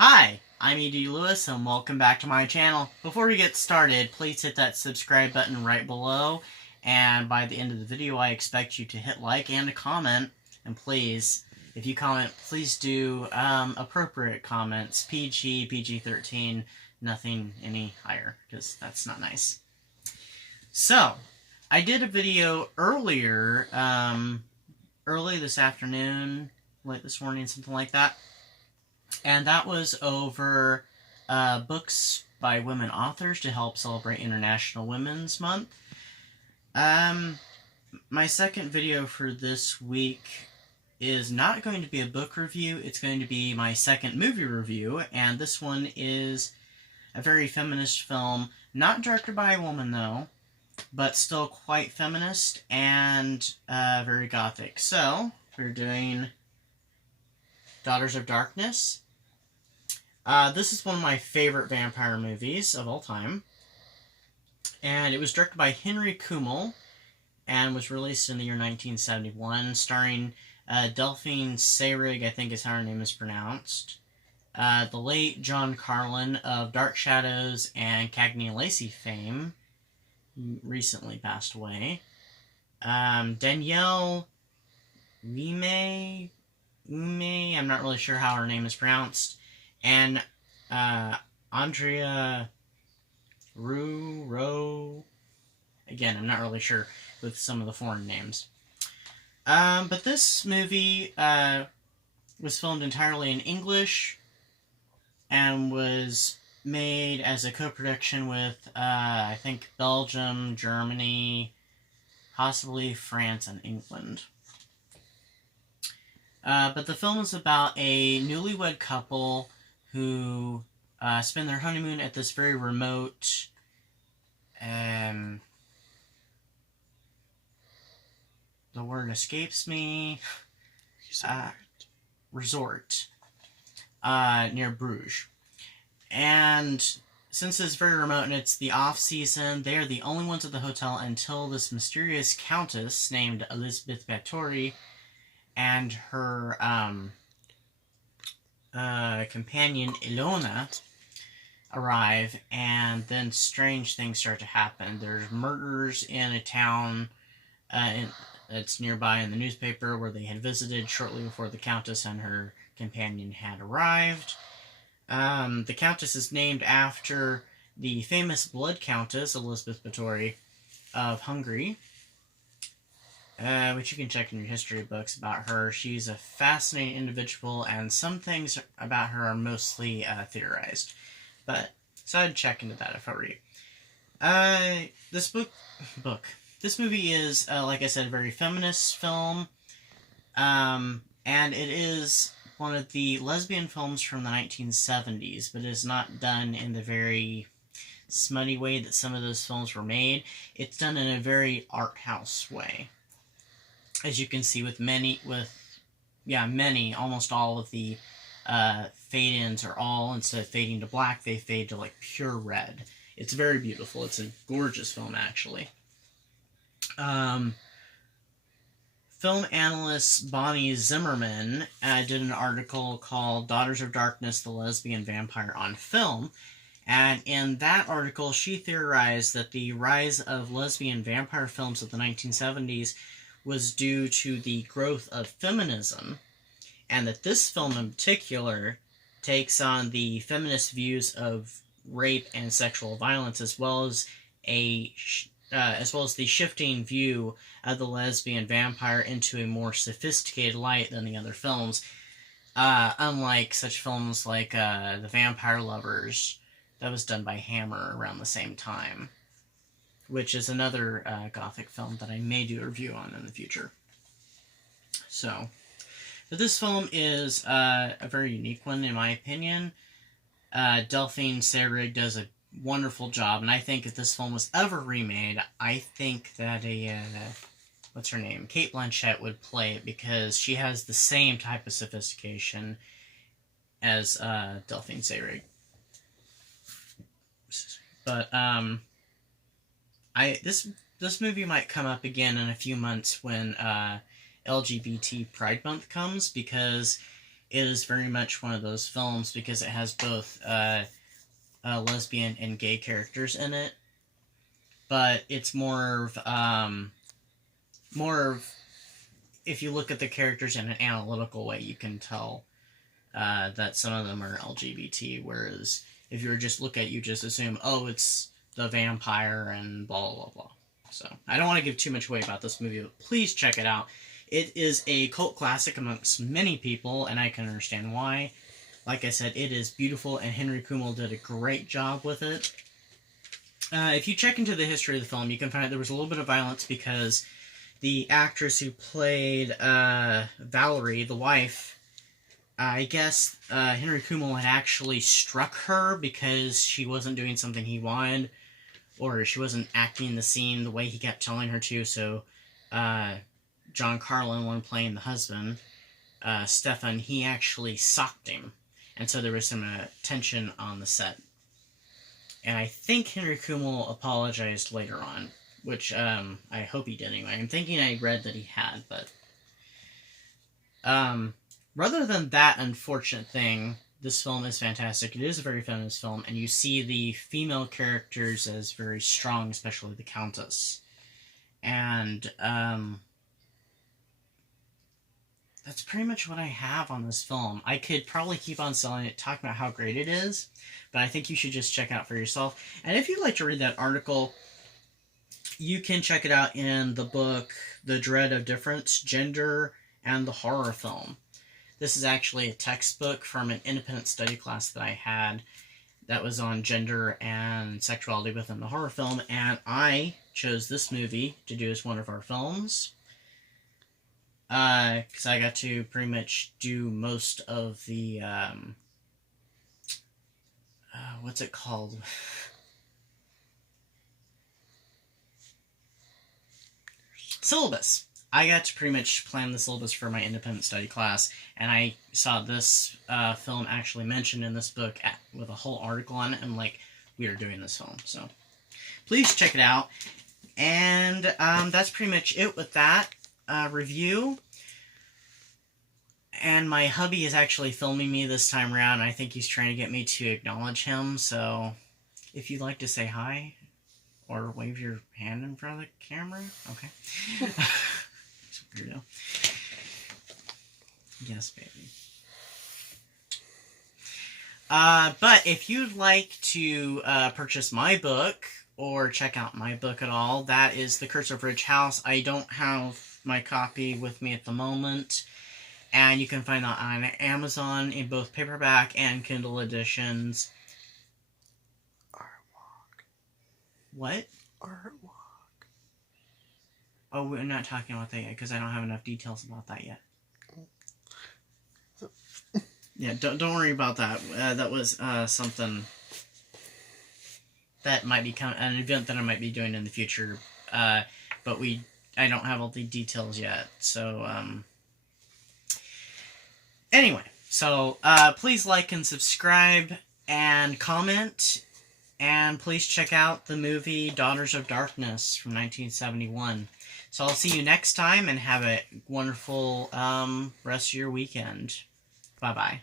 Hi, I'm E.D. Lewis and welcome back to my channel. Before we get started, please hit that subscribe button right below, and by the end of the video I expect you to hit like and a comment, and please, if you comment, please do appropriate comments, PG, PG-13, nothing any higher, because that's not nice. So, I did a video earlier, early this afternoon, late this morning, something like that. And that was over books by women authors to help celebrate International Women's Month. My second video for this week is not going to be a book review. It's going to be my second movie review, and this one is a very feminist film, not directed by a woman though, but still quite feminist and very gothic. So, we're doing Daughters of Darkness. This is one of my favorite vampire movies of all time. And it was directed by Henry Kummel and was released in the year 1971, starring Delphine Seyrig, I think is how her name is pronounced. The late John Carlin of Dark Shadows and Cagney Lacey fame, recently passed away. Danielle Ume, I'm not really sure how her name is pronounced. And Andrea Rowe, again, I'm not really sure with some of the foreign names. But this movie was filmed entirely in English and was made as a co-production with, I think, Belgium, Germany, possibly France and England. But the film is about a newlywed couple who spend their honeymoon at this very remote the word escapes me, resort near Bruges. And since it's very remote and it's the off-season, they are the only ones at the hotel until this mysterious countess named Elizabeth Bathory and her companion Ilona arrive, and then strange things start to happen. There's murders in a town that's nearby in the newspaper where they had visited shortly before the Countess and her companion had arrived. The Countess is named after the famous Blood Countess, Elizabeth Bathory, of Hungary, which you can check in your history books about her. She's a fascinating individual, and some things about her are mostly theorized. But, so I'd check into that if I were you. This movie is, like I said, a very feminist film, and it is one of the lesbian films from the 1970s, but it is not done in the very smutty way that some of those films were made. It's done in a very art house way. As you can see with almost all of the fade-ins are all, instead of fading to black, they fade to like pure red. It's very beautiful. It's a gorgeous film, actually. Film analyst Bonnie Zimmerman did an article called Daughters of Darkness, the Lesbian Vampire on Film. And in that article, she theorized that the rise of lesbian vampire films of the 1970s was due to the growth of feminism, and that this film in particular takes on the feminist views of rape and sexual violence, as well as the shifting view of the lesbian vampire into a more sophisticated light than the other films, unlike such films like The Vampire Lovers, that was done by Hammer around the same time, which is another gothic film that I may do a review on in the future. So, but this film is a very unique one, in my opinion. Delphine Seyrig does a wonderful job, and I think if this film was ever remade, I think that what's her name? Cate Blanchett would play it, because she has the same type of sophistication as Delphine Seyrig. But, this movie might come up again in a few months when LGBT Pride Month comes, because it is very much one of those films because it has both lesbian and gay characters in it. But it's more of, if you look at the characters in an analytical way, you can tell that some of them are LGBT, whereas if you were just look at, you just assume, oh, it's the vampire and blah, blah, blah. So, I don't want to give too much away about this movie, but please check it out. It is a cult classic amongst many people, and I can understand why. Like I said, it is beautiful, and Henry Kummel did a great job with it. If you check into the history of the film, you can find out there was a little bit of violence because the actress who played Valerie, the wife, I guess Henry Kummel had actually struck her because she wasn't doing something he wanted, or she wasn't acting the scene the way he kept telling her to, so John Carlin, one playing the husband, Stefan, he actually socked him, and so there was some tension on the set. And I think Henry Kummel apologized later on, which I hope he did anyway. I'm thinking I read that he had, but rather than that unfortunate thing, this film is fantastic. It is a very feminist film, and you see the female characters as very strong, especially the Countess. And that's pretty much what I have on this film. I could probably keep on selling it, talking about how great it is, but I think you should just check it out for yourself. And if you'd like to read that article, you can check it out in the book, The Dread of Difference, Gender, and the Horror Film. This is actually a textbook from an independent study class that I had that was on gender and sexuality within the horror film, and I chose this movie to do as one of our films. Because I got to pretty much do most of the, what's it called? Syllabus. I got to pretty much plan the syllabus for my independent study class, and I saw this film actually mentioned in this book with a whole article on it, and like, we are doing this film, so please check it out. And that's pretty much it with that review. And my hubby is actually filming me this time around. I think he's trying to get me to acknowledge him, so if you'd like to say hi or wave your hand in front of the camera, okay. Weirdo. Yes, baby. But if you'd like to purchase my book or check out my book at all, that is The Curse of Rydge House. I don't have my copy with me at the moment, and you can find that on Amazon in both paperback and Kindle editions. Art walk. What? Art walk. Oh, we're not talking about that yet, because I don't have enough details about that yet. Yeah, don't worry about that. That was something that might become an event that I might be doing in the future. But I don't have all the details yet. So, anyway. So, please like and subscribe and comment. And please check out the movie Daughters of Darkness from 1971. So I'll see you next time, and have a wonderful rest of your weekend. Bye-bye.